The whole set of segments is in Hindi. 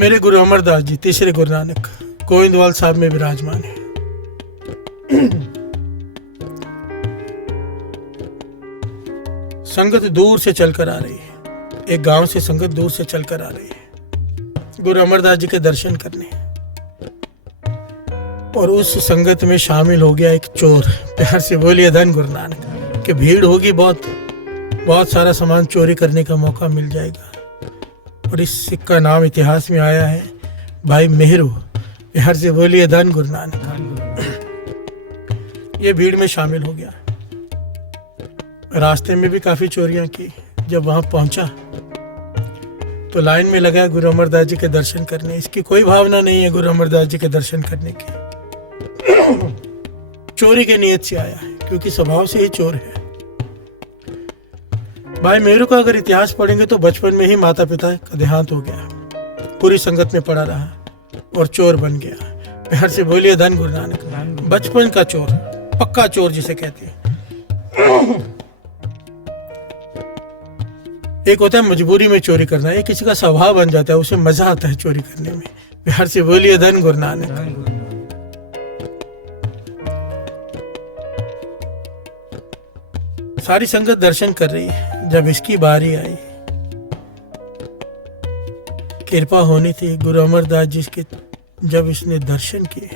मेरे गुरु अमरदास जी तीसरे गुरु नानक गोविंदवाल साहब में विराजमान है। संगत दूर से चलकर आ रही है, एक गांव से संगत दूर से चलकर आ रही है गुरु अमरदास जी के दर्शन करने, और उस संगत में शामिल हो गया एक चोर। प्यार से बोलिए धन गुरु नानक। कि भीड़ होगी, बहुत सारा सामान चोरी करने का मौका मिल जाएगा। और इस सिख का नाम इतिहास में आया है भाई मेहरू। प्यार से बोलिए धन गुरु नानक। ये भीड़ में शामिल हो गया। रास्ते में भी काफी चोरियां की। जब वहां पहुंचा तो लाइन में लगा गुरु अमरदास जी के दर्शन करने। इसकी कोई भावना नहीं है गुरु अमरदास जी के दर्शन करने की। चोरी के नियत से आया है, क्योंकि स्वभाव से ही चोर है। भाई मेरू का अगर इतिहास पढ़ेंगे तो बचपन में ही माता पिता का देहांत हो गया, पूरी संगत में पड़ा रहा और चोर बन गया। प्यार से बोलिए धन गुरु नानक। बचपन का चोर, पक्का चोर जिसे कहते हैं। एक होता है मजबूरी में चोरी करना, एक किसी का स्वभाव बन जाता है, उसे मजा आता है चोरी करने में। प्यार से बोलिए धन गुरु नानक। सारी संगत दर्शन कर रही है। जब इसकी बारी आई, कृपा होनी थी गुरु अमरदास जी के। जब इसने दर्शन किए,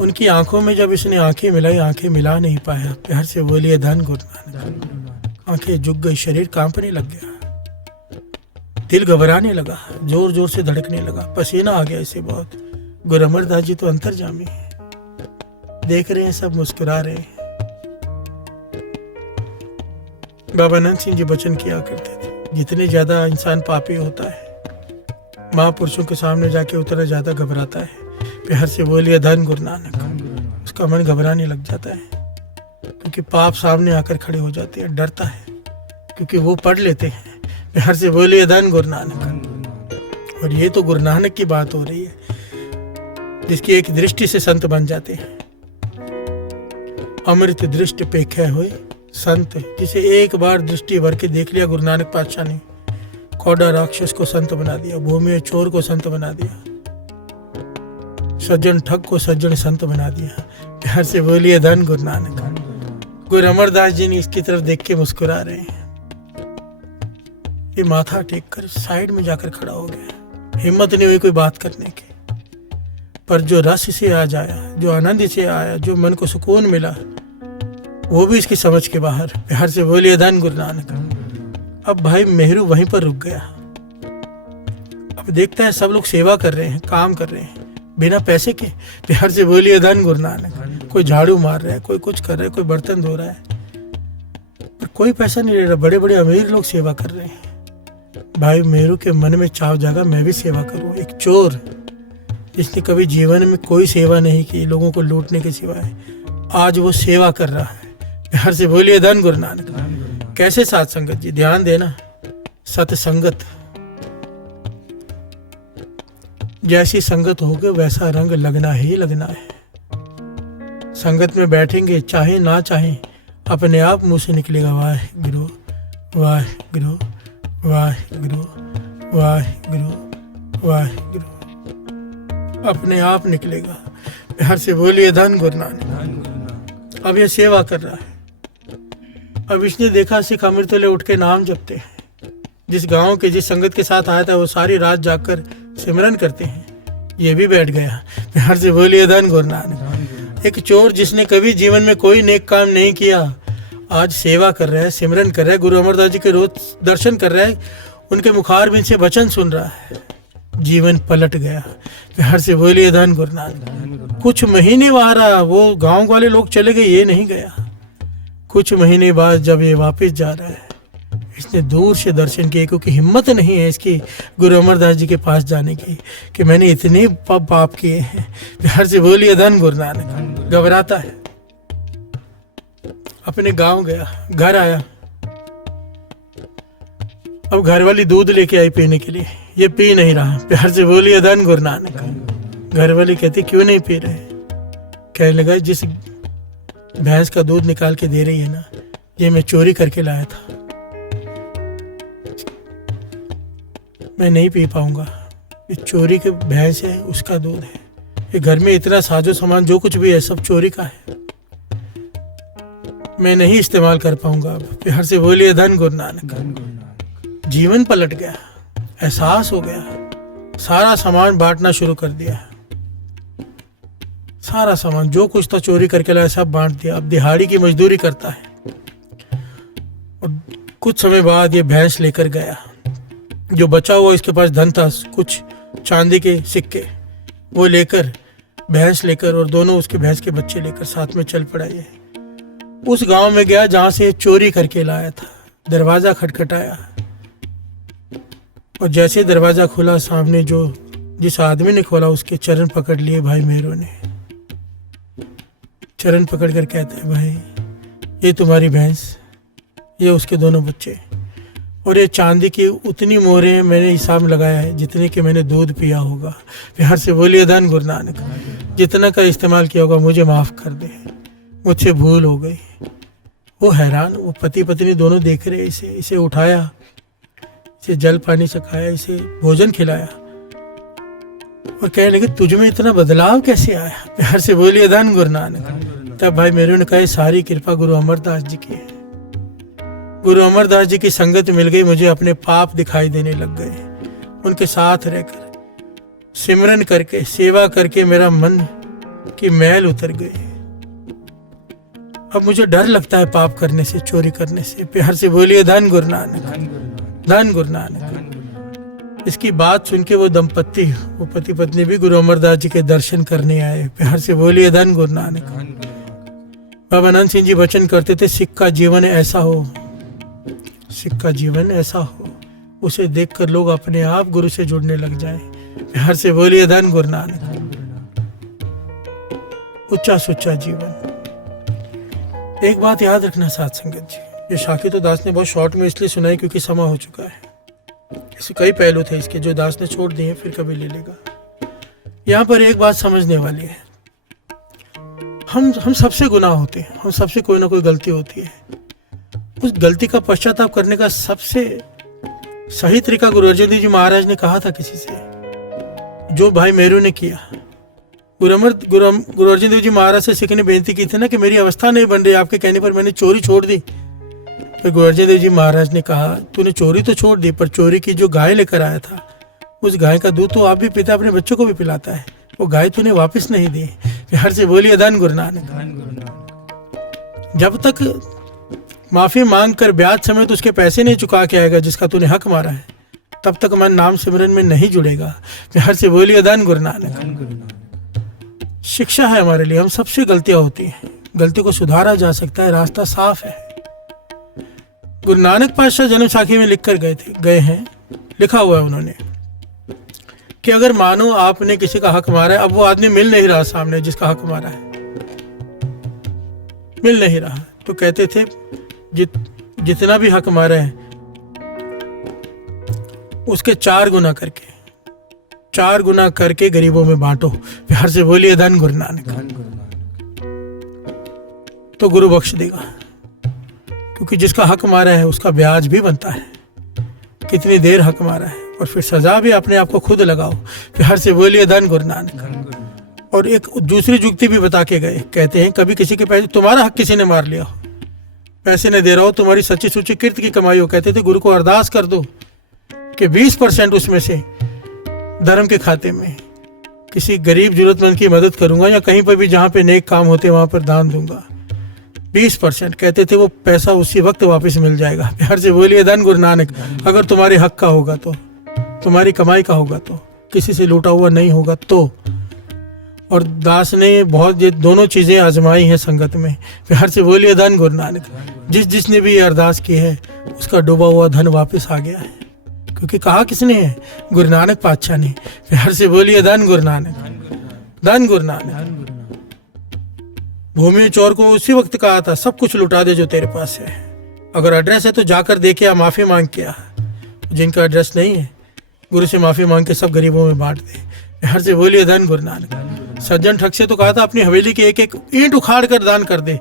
उनकी आंखों में जब इसने आंखें मिलाई, आंखें मिला नहीं पाया। प्यार से बोलिए धन गुरु नानक। आंखें झुक गई, शरीर कांपने लग गया, दिल घबराने लगा, जोर जोर से धड़कने लगा, पसीना आ गया इसे बहुत। गुरु अमरदास जी तो अंतर्जामी है, देख रहे हैं, सब मुस्कुरा रहे हैं। बाबा नंद सिंह जी वचन किया करते थे, जितने ज्यादा इंसान पापी होता है, महापुरुषों के सामने जाके उतना ज्यादा घबराता है। प्यार से बोलिए धन गुरु नानक। उसका मन घबराने लग जाता है, क्योंकि पाप सामने आकर खड़े हो जाते हैं। डरता है, क्योंकि वो पढ़ लेते हैं। प्यार से बोलिए धन गुरु नानक। और ये तो गुरु नानक की बात हो रही है, जिसकी एक दृष्टि से संत बन जाते हैं। अमृत दृष्टि पेखे हुए संत, जिसे एक बार दृष्टि भर के देख लिया गुरु नानक पातशाह ने, कौड़ा राक्षस को संत बना दिया, भूमि में चोर को संत बना दिया, सज्जन ठग को सज्जन संत बना दिया। प्यार से बोलिए धन गुरु नानक। गुरु अमरदास जी ने इसकी तरफ देख के मुस्कुरा रहे हैं। ये माथा टेक कर साइड में जाकर खड़ा हो गया। हिम्मत नहीं हुई कोई बात करने की, पर जो रस से आज आया, जो आनंद से आया, जो मन को सुकून मिला, वो भी इसकी समझ के बाहर। प्यार से बोलिए धन गुरु नानक। अब भाई मेहरू वहीं पर रुक गया। अब देखता है सब लोग सेवा कर रहे हैं, काम कर रहे हैं बिना पैसे के। प्यार से बोलिए धन गुरु नानक। कोई झाड़ू मार रहा है, कोई कुछ कर रहा है, कोई बर्तन धो रहा है, पर कोई पैसा नहीं ले रहा। बड़े बड़े अमीर लोग सेवा कर रहे हैं। भाई मेरू के मन में चाव जागा, मैं भी सेवा करूं। एक चोर जिसने कभी जीवन में कोई सेवा नहीं की, लोगों को लूटने के सिवाय, आज वो सेवा कर रहा है। प्यार से बोलिए धन गुरु नानक। कैसे साथ संगत जी, ध्यान देना। सत्संगत, जैसी संगत होगी वैसा रंग लगना ही लगना है। संगत में बैठेंगे, चाहे ना चाहे, अपने आप मुंह से निकलेगा वाहिगुरु वाहिगुरु वाहिगुरु वाहिगुरु वाहिगुरु, अपने आप निकलेगा। प्यार से बोलिए धन गुरु नानक। अब ये सेवा कर रहा है। अब इसने देखा सिख अमृतले उठ के नाम जपते हैं। जिस गांव के, जिस संगत के साथ आया था, वो सारी रात जाकर सिमरन करते हैं। ये भी बैठ गया। प्यार से बोलिए धन गुरु नानक। एक चोर जिसने कभी जीवन में कोई नेक काम नहीं किया, आज सेवा कर रहा है, सिमरन कर रहा है, गुरु अमरदास जी के रोज दर्शन कर रहा है, उनके मुखारबिंद से वचन सुन रहा है। जीवन पलट गया। प्यार से बोलिए धन गुरु नानक। कुछ महीने बाद वो गांव वाले लोग चले गए, ये नहीं गया। कुछ महीने बाद जब ये वापस जा रहा है, इसने दूर से दर्शन किए, क्योंकि हिम्मत नहीं है इसकी गुरु अमरदास जी के पास जाने की, कि मैंने इतने पाप किए हैं। प्यार से बोलिए धन गुरु नानक। घबराता है। अपने गांव गया, घर आया। अब घर वाली दूध लेके आई पीने के लिए, ये पी नहीं रहा। प्यार से बोलिए धन गुरु नानक। घर वाली कहती क्यों नहीं पी रहे? कहने लगा जिस भैंस का दूध निकाल के दे रही है ना, ये मैं चोरी करके लाया था। मैं नहीं पी पाऊंगा, ये चोरी के भैंस है, उसका दूध है, ये घर में इतना साजो सामान जो कुछ भी है सब चोरी का है, मैं नहीं इस्तेमाल कर पाऊंगा। अब प्यार से बोलिए धन गुरु नानक। जीवन पलट गया, एहसास हो गया, सारा सामान बांटना शुरू कर दिया, सारा सामान जो कुछ था चोरी करके लाया सब बांट दिया। अब दिहाड़ी की मजदूरी करता है। और कुछ समय बाद ये भैंस लेकर गया, जो बचा हुआ इसके पास धन था, कुछ चांदी के सिक्के, वो लेकर भैंस लेकर और दोनों उसके भैंस के बच्चे लेकर साथ में चल पड़ा। ये उस गांव में गया जहां से चोरी करके लाया था। दरवाजा खटखटाया और जैसे दरवाजा खुला, सामने जिस आदमी ने खोला उसके चरण पकड़ लिए भाई मेहरो ने। चरण पकड़ कर कहते हैं, भाई ये तुम्हारी भैंस, ये उसके दोनों बच्चे, और ये चांदी की उतनी मोहरें मैंने हिसाब लगाया है जितने के मैंने दूध पिया होगा। प्यार से बोलिए धन गुरु नानक। जितना का इस्तेमाल किया होगा मुझे माफ़ कर दे, मुझसे भूल हो गई। वो हैरान, वो पति पत्नी दोनों देख रहे इसे उठाया, इसे जल पानी चखाया, इसे भोजन खिलाया और कहने लगे तुझ में इतना बदलाव कैसे आया। प्यार से बोलिए धन गुरु नानक। तब भाई मेरे ने कहा सारी कृपा गुरु अमरदास जी की है। गुरु अमरदास जी की संगत मिल गई, मुझे अपने पाप दिखाई देने लग गए। उनके साथ रहकर सिमरन करके सेवा करके मेरा मन की मैल उतर गई। अब मुझे डर लगता है पाप करने से, चोरी करने से। प्यार से बोलिए धन गुरु नानक, धन गुरु नानक। इसकी बात सुन के वो दंपत्ति, वो पति पत्नी भी गुरु अमरदास जी के दर्शन करने आए। प्यार से बोलिए धन गुरु नानक। बाबा अनंत सिंह जी वचन करते थे, सिख का जीवन ऐसा हो, सिख का जीवन ऐसा हो, उसे देखकर लोग अपने आप गुरु से जुड़ने लग जाएं। प्यार से बोलिए धन गुरु नानक। उच्चा सुच्चा जीवन। एक बात याद रखना साथ संगत जी, ये शाखी तो दास ने बहुत शॉर्ट में इसलिए सुनाई क्योंकि समय हो चुका है। इसके कई पहलू थे इसके जो दास ने छोड़ दिए, फिर कभी ले लेगा। यहाँ पर एक बात समझने वाली है, हम सबसे गुनाह होते हैं, हम सबसे कोई ना कोई गलती होती है। उस गलती का पश्चाताप करने का सबसे सही तरीका गुरु अर्जन देव जी महाराज ने कहा था किसी से, जो भाई मेरू ने किया। गुरु अर्जन देव जी महाराज से सिख ने बेनती की थी ना कि मेरी अवस्था नहीं बन रही, आपके कहने पर मैंने चोरी छोड़ दी। फिर गुरु अर्जन देव जी महाराज ने कहा, तूने चोरी तो छोड़ दी, पर चोरी की जो गाय लेकर आया था, उस गाय का दूध तो आप भी पीता, अपने बच्चों को भी पिलाता है, वो गाय तूने वापस नहीं दी। प्यार से बोलिए धन गुरु नानक। जब तक माफी मांग कर ब्याज समेत उसके पैसे नहीं चुका के आएगा जिसका तूने हक मारा है, तब तक मन नाम सिमरन में नहीं जुड़ेगा। प्यार से बोलिए धन गुरु नानक। शिक्षा है हमारे लिए, हम सबसे गलतियां होती हैं, गलती को सुधारा जा सकता है, रास्ता साफ है। गुरु नानक पातशाह जन्म साखी में लिख कर गए हैं, लिखा हुआ है उन्होंने कि अगर मानो आपने किसी का हक मारा है, अब वो आदमी मिल नहीं रहा सामने जिसका हक मारा है, मिल नहीं रहा, तो कहते थे जितना भी हक मारा है उसके 4 गुना करके गरीबों में बांटो। प्यार से बोलिए धन गुरु नानक। तो गुरु बख्श देगा, क्योंकि जिसका हक मारा है उसका ब्याज भी बनता है। कितनी देर हक मारा है, और फिर सजा भी अपने आप को खुद लगाओ। प्यार से बोलिए धन गुरु नानक। और एक दूसरी जुक्ति भी बता के गए, कहते हैं कभी किसी के पैसे, तुम्हारा हक किसी ने मार लिया हो, पैसे न दे रहा हो, तुम्हारी सच्ची सुच्ची कीर्ति की कमाई हो, कहते थे गुरु को अरदास कर दो कि 20% उसमें से धर्म के खाते में किसी गरीब जरूरतमंद की मदद करूंगा, या कहीं पर भी जहाँ पे नेक काम होते वहां पर दान दूंगा। 20% कहते थे, वो पैसा उसी वक्त वापस मिल जाएगा। प्यार से बोलिए धन गुरु नानक। अगर तुम्हारे हक का होगा तो, तुम्हारी कमाई का होगा तो, किसी से लूटा हुआ नहीं होगा तो। और दास ने बहुत ये दोनों चीजें आजमाई हैं संगत में। प्यार से बोलिए धन गुरु नानक। जिसने भी ये अरदास की है उसका डूबा हुआ धन वापस आ गया है, क्योंकि कहा किसने है? गुरु नानक पातशाह ने। प्यार से बोलिए धन गुरु नानक, धन गुरु नानक। भूमि चोर को उसी वक्त कहा था, सब कुछ लुटा दे जो तेरे पास है, अगर एड्रेस है तो जाकर देखे या माफी मांग के आ। जिनका एड्रेस नहीं है, गुरु से माफी मांग के सब गरीबों में बांट दे। प्यार से बोलिए धन गुरु नानक। सज्जन ठग से तो कहा था, अपनी हवेली की एक एक ईंट उखाड़ कर दान कर दे,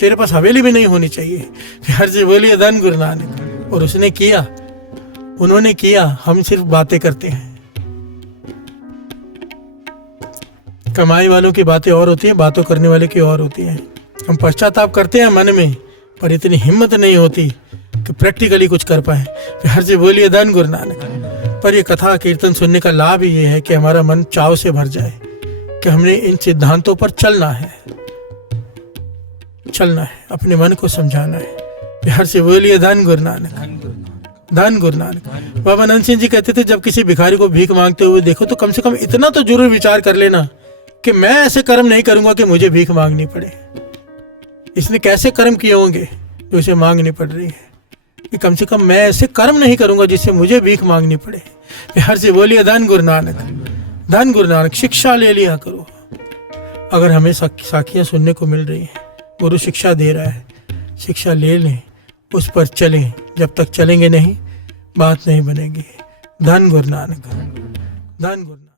तेरे पास हवेली भी नहीं होनी चाहिए। प्यार से बोलिए धन गुरु नानक। और उसने किया, उन्होंने किया, हम सिर्फ बातें करते हैं। कमाई वालों की बातें और होती है, बातों करने वाले की और होती है। हम पश्चाताप करते हैं मन में, पर इतनी हिम्मत नहीं होती कि प्रैक्टिकली कुछ कर पाए। प्यार से बोलिए धन गुरु नानक। पर ये कथा कीर्तन सुनने का लाभ ही ये है कि हमारा मन चाव से भर जाए कि हमने इन सिद्धांतों पर चलना है, अपने मन को समझाना है। प्यार से बोलिए धन गुरु नानक, धन गुरु नानक। बाबा नंद सिंह जी कहते थे, जब किसी भिखारी को भीख मांगते हुए देखो तो कम से कम इतना तो जरूर विचार कर लेना कि मैं ऐसे कर्म नहीं करूंगा कि मुझे भीख मांगनी पड़े। इसने कैसे कर्म किए होंगे जो इसे मांगनी पड़ रही है, कि कम से कम मैं ऐसे कर्म नहीं करूंगा जिससे मुझे भीख मांगनी पड़े। प्यार से बोलिए धन गुरु नानक, धन गुरु नानक। शिक्षा ले लिया करो। अगर हमें साखियां सुनने को मिल रही हैं, गुरु शिक्षा दे रहा है, शिक्षा ले लें, उस पर चलें। जब तक चलेंगे नहीं, बात नहीं बनेगी। धन गुरु नानक, धन गुरु नानक।